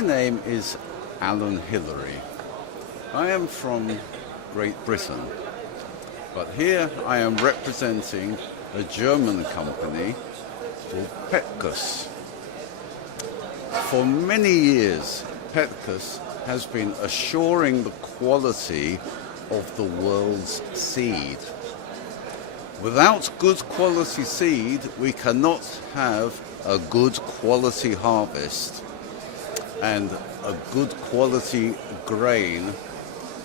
My name is Alan Hillary. I am from Great Britain, but here I am representing a German company called Petkus. For many years, Petkus has been assuring the quality of the world's seed. Without good quality seed, we cannot have a good quality harvest and a good quality grain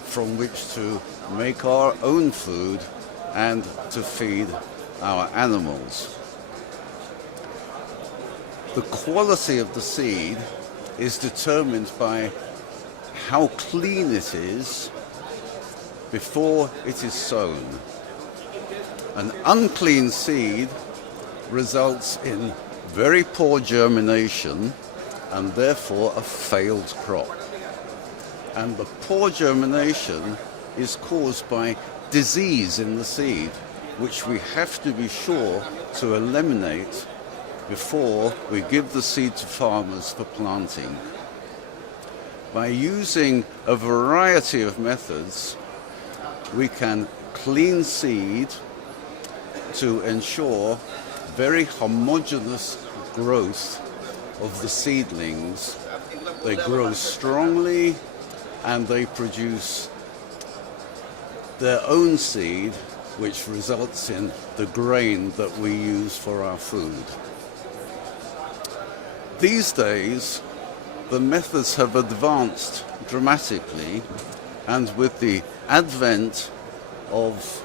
from which to make our own food and to feed our animals. The quality of the seed is determined by how clean it is before it is sown. An unclean seed results in very poor germination and therefore a failed crop. And the poor germination is caused by disease in the seed, which we have to be sure to eliminate before we give the seed to farmers for planting. By using a variety of methods, we can clean seed to ensure very homogeneous growth of the seedlings. They grow strongly and they produce their own seed, which results in the grain that we use for our food. These days, the methods have advanced dramatically, and with the advent of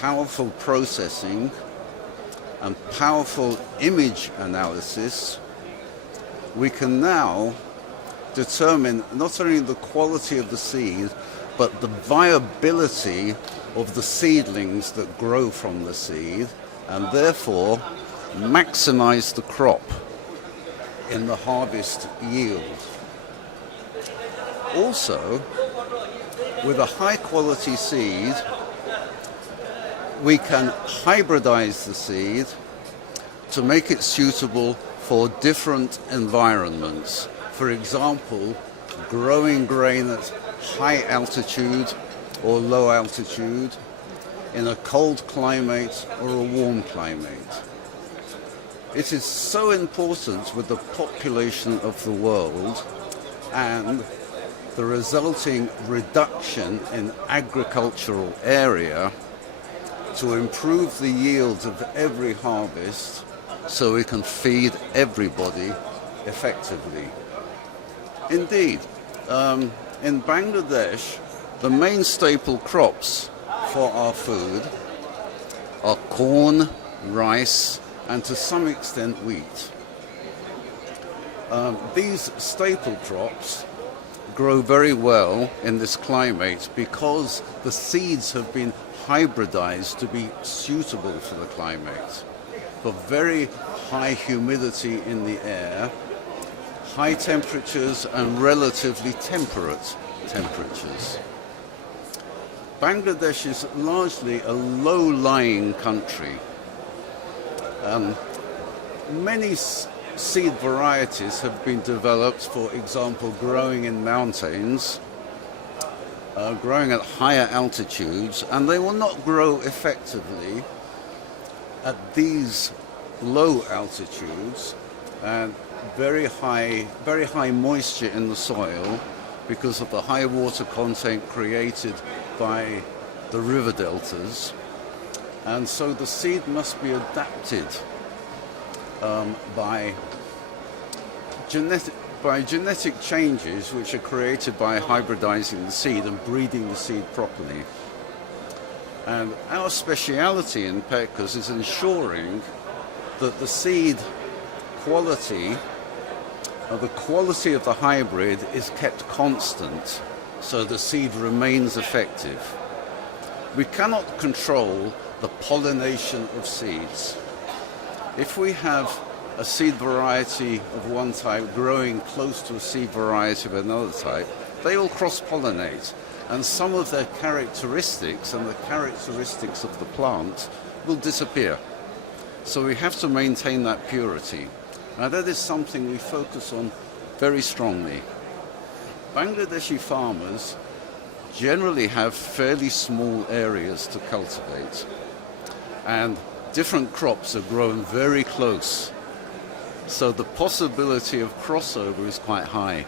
powerful processing and powerful image analysis, we can now determine not only the quality of the seed, but the viability of the seedlings that grow from the seed, and therefore maximize the crop in the harvest yield. Also, with a high quality seed, we can hybridize the seed to make it suitable for different environments. For example, growing grain at high altitude or low altitude, in a cold climate or a warm climate. It is so important with the population of the world and the resulting reduction in agricultural area to improve the yields of every harvest so we can feed everybody effectively. Indeed, in Bangladesh, the main staple crops for our food are corn, rice, and to some extent wheat. These staple crops grow very well in this climate because the seeds have been hybridized to be suitable for the climate. For very high humidity in the air, high temperatures and relatively temperate temperatures. Bangladesh is largely a low-lying country. Many seed varieties have been developed, for example, growing in mountains, growing at higher altitudes, and they will not grow effectively at these low altitudes and very high moisture in the soil because of the high water content created by the river deltas. And so the seed must be adapted by genetic changes which are created by hybridizing the seed and breeding the seed properly. And our speciality in Petkus is ensuring that the seed quality, the quality of the hybrid is kept constant so the seed remains effective. We cannot control the pollination of seeds. If we have a seed variety of one type growing close to a seed variety of another type, they will cross-pollinate, and some of their characteristics and the characteristics of the plant will disappear. So we have to maintain that purity. Now that is something we focus on very strongly. Bangladeshi farmers generally have fairly small areas to cultivate, and different crops are grown very close. So the possibility of crossover is quite high.